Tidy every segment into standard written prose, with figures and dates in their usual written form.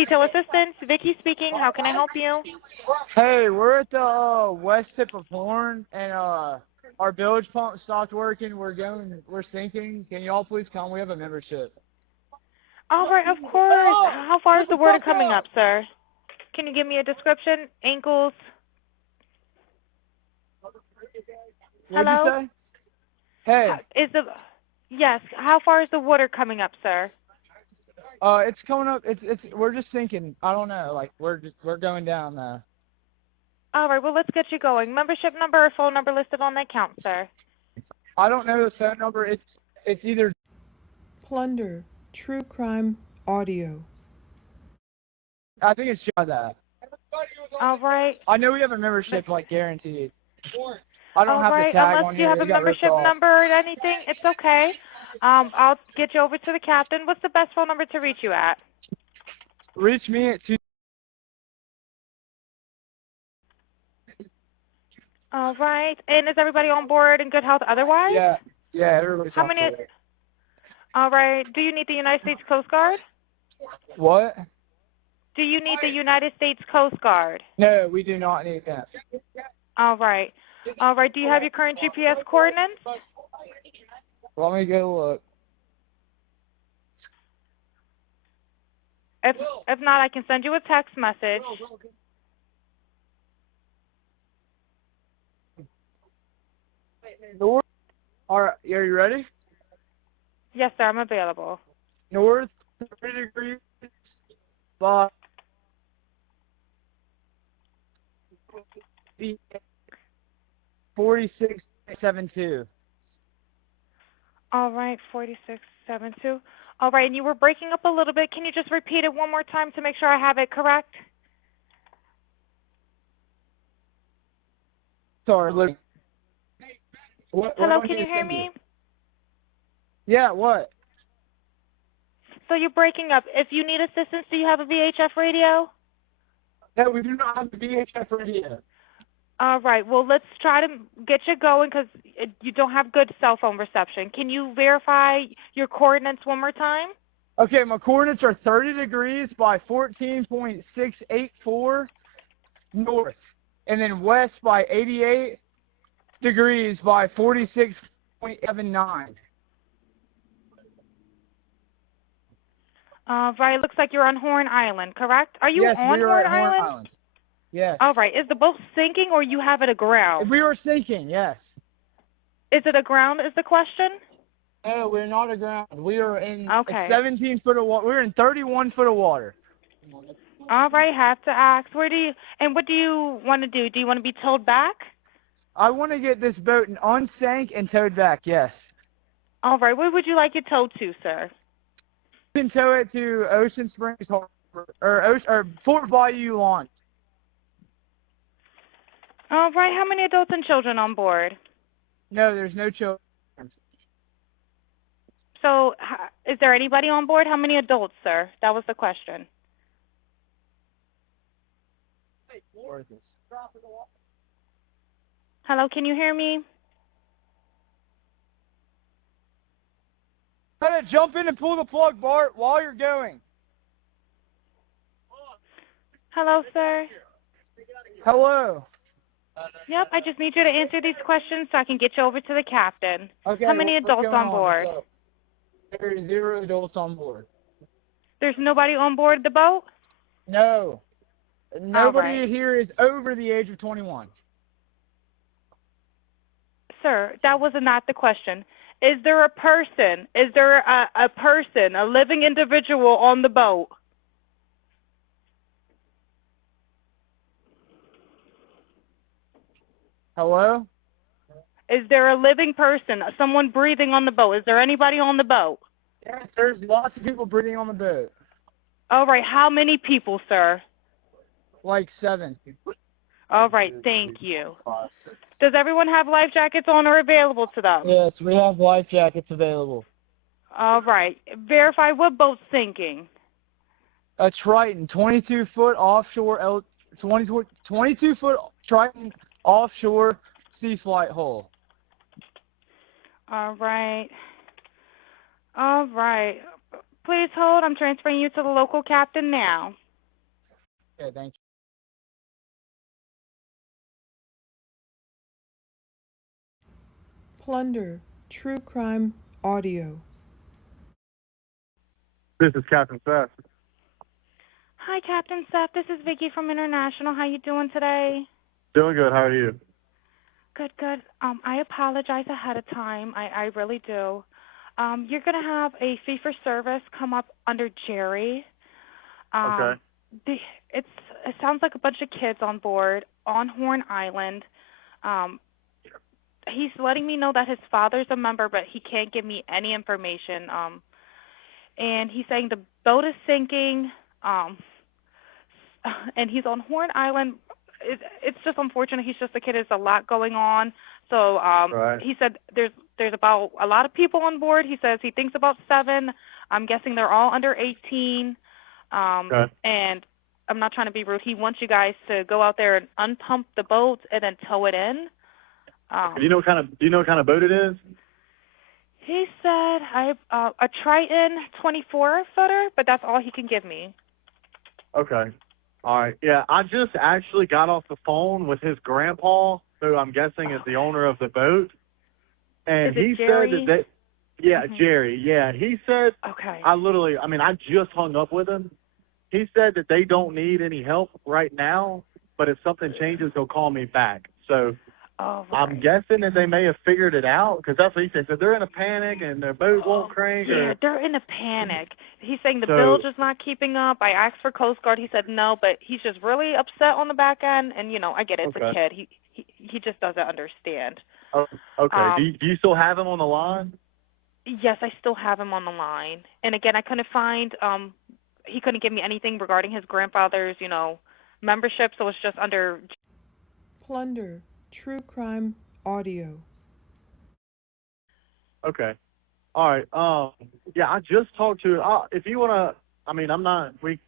Detail Assistance, Vicky speaking. How can I help you? Hey, we're at the west tip of Horn, and our bilge pump stopped working. We're sinking. Can y'all please come? We have a membership. All right, of course. How far is the water coming up, sir? Can you give me a description? Ankles? What'd you Hello? say? Hey, Yes, how far is the water coming up, sir? it's coming up. We're just sinking. I don't know. Like we're going down. All right, well, let's get you going. Membership number or phone number listed on the account, sir. I don't know the phone number. It's either. Plunder, True Crime Audio. I think it's just that. All right. I know we have a membership, like guaranteed. I don't All have the right, tag unless on you here. have a It got ripped membership off. number or anything, it's okay. I'll get you over to the captain. What's the best phone number to reach you at? Reach me at 2. All right, and is everybody on board in good health otherwise? Yeah, everybody's How on many? board. All right, do you need the United States Coast Guard? What? Do you need the United States Coast Guard? No, we do not need that. All right. All right, do you have your current GPS coordinates? Let me go look. If not, I can send you a text message. North. All right, are you ready? Yes, sir, I'm available. North 30 degrees by 4672. All right, 4672. All right, and you were breaking up a little bit. Can you just repeat it one more time to make sure I have it correct? Sorry, look. Hello, can you hear me? Yeah, what? So you're breaking up. If you need assistance, do you have a VHF radio? No, we do not have the VHF radio. All right, well, let's try to get you going because you don't have good cell phone reception. Can you verify your coordinates one more time? Okay, my coordinates are 30 degrees by 14.684 north, and then west by 88 degrees by 46.79. Right, it looks like you're on Horn Island, correct? Are you Yes, on we are Horn at Horn Island? Island. Yes. All right, is the boat sinking or you have it aground? We were sinking, yes. Is it aground is the question? No, we're not aground. We are in Okay. 17 foot of water. We're in 31 foot of water. All right, have to ask. What do you want to do? Do you want to be towed back? I want to get this boat un-sank and towed back, yes. All right, where would you like it towed to, sir? You can tow it to Ocean Springs Harbor, or Fort Bayou Launch. All right, how many adults and children on board? No, there's no children. So is there anybody on board? How many adults, sir? That was the question. Hello, can you hear me? Gotta jump in and pull the plug, Bart, while you're going. Hello, sir. Hello. Yep, I just need you to answer these questions so I can get you over to the captain. Okay. How many what's adults going on board? So, there are 0 adults on board. There's nobody on board the boat? No. Nobody right. here is over the age of 21. Sir, that was not the question. Is there a person? Is there a person, a living individual on the boat? Hello? Is there a living person, someone breathing on the boat? Is there anybody on the boat? Yes, there's lots of people breathing on the boat. All right, how many people, sir? Like 7. All right, thank you. Does everyone have life jackets on or available to them? Yes, we have life jackets available. All right, verify what boat's sinking. A Triton, 22-foot offshore, 22-foot Triton offshore sea flight hull. All right. All right. Please hold. I'm transferring you to the local captain now. Okay, thank you. Plunder, True Crime Audio. This is Captain Seth. Hi, Captain Seth. This is Vicky from International. How you doing today? Doing good. How are you? Good, good. I apologize ahead of time. I really do. You're going to have a fee-for-service come up under Jerry. Okay. It sounds like a bunch of kids on board on Horn Island. He's letting me know that his father's a member, but he can't give me any information. And he's saying the boat is sinking, and he's on Horn Island. It's just unfortunate. He's just a kid. There's a lot going on. So Right. he said there's about a lot of people on board. He says he thinks about 7. I'm guessing they're all under 18. Okay. And I'm not trying to be rude. He wants you guys to go out there and unpump the boat and then tow it in. Do you know what kind of boat it is? He said a Triton 24-footer, but that's all he can give me. Okay. All right. Yeah, I just actually got off the phone with his grandpa, who I'm guessing is the owner of the boat, and Is it he Jerry? said that yeah, Mhm. Jerry. Yeah, he said Okay. I just hung up with him. He said that they don't need any help right now, but if something changes, he'll call me back. So Oh, I'm right. guessing that they may have figured it out, because that's what he said. So they're in a panic and their boat won't crank. Yeah, Or, they're in a panic. He's saying the so bilge is not keeping up. I asked for Coast Guard. He said no, but he's just really upset on the back end. And, I get it. It's a okay. kid. He just doesn't understand. Oh, okay. Um, Do you still have him on the line? Yes, I still have him on the line. And again, I couldn't find, he couldn't give me anything regarding his grandfather's, membership, so it's just under. Plunder, True Crime Audio. Okay. All right. Yeah, I just talked to. If you wanna, I'm not. We're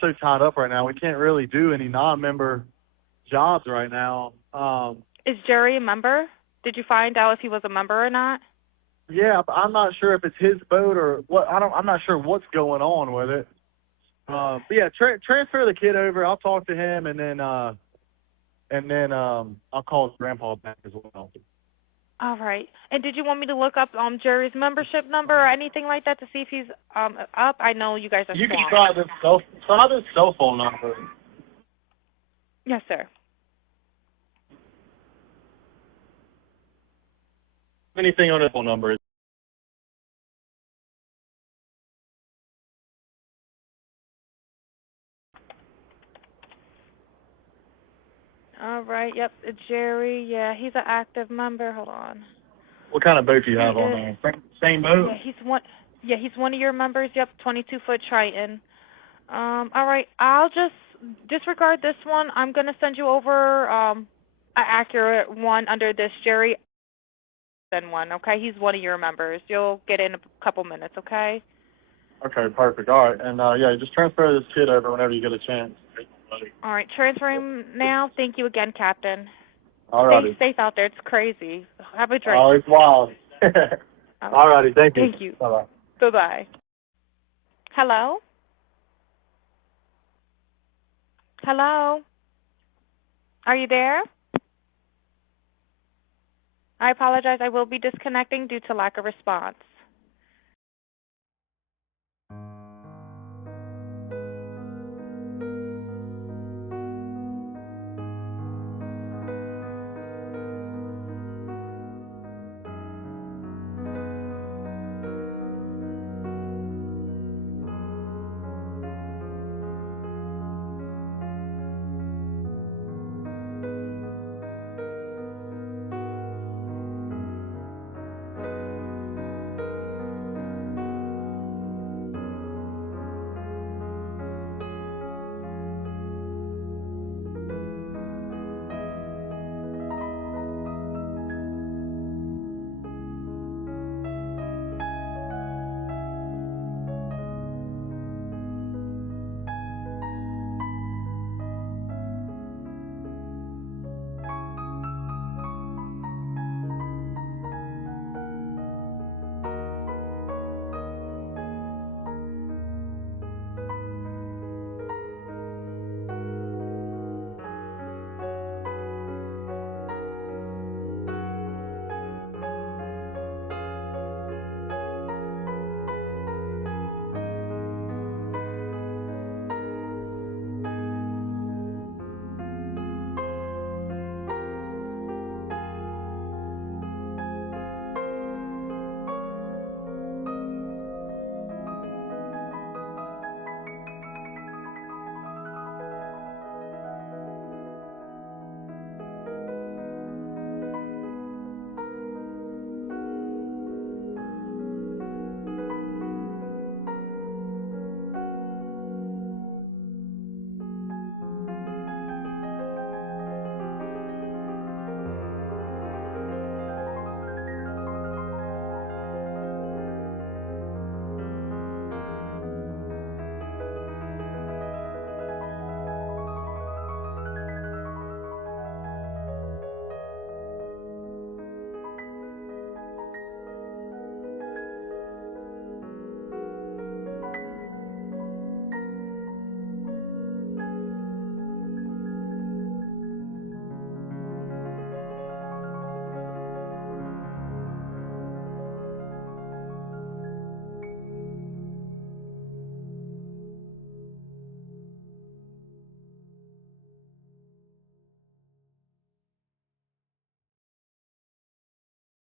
so tied up right now. We can't really do any non-member jobs right now. Is Jerry a member? Did you find out if he was a member or not? Yeah, but I'm not sure if it's his boat or what. I'm not sure what's going on with it. But yeah, transfer the kid over. I'll talk to him, and then I'll call his grandpa back as well. All right. And did you want me to look up Jerry's membership number or anything like that to see if he's up? I know you guys are You can swamped. try this cell phone number. Yes, sir. Anything on this phone number. All right. Yep. Jerry. Yeah, he's an active member. Hold on. What kind of boat do you have He on is. there? Same boat? Yeah, he's one. Yeah, he's one of your members. Yep, 22-foot Triton. All right. I'll just disregard this one. I'm gonna send you over an accurate one under this Jerry one. Okay, he's one of your members. You'll get in a couple minutes. Okay. Okay, perfect. All right. And, yeah, just transfer this kid over whenever you get a chance. All right. Transferring now. Thank you again, Captain. All Stay righty. safe out there. It's crazy. Have a drink. Oh, it's wild. All righty. Thank you. Thank you. Bye-bye. Bye-bye. Hello? Hello? Are you there? I apologize. I will be disconnecting due to lack of response.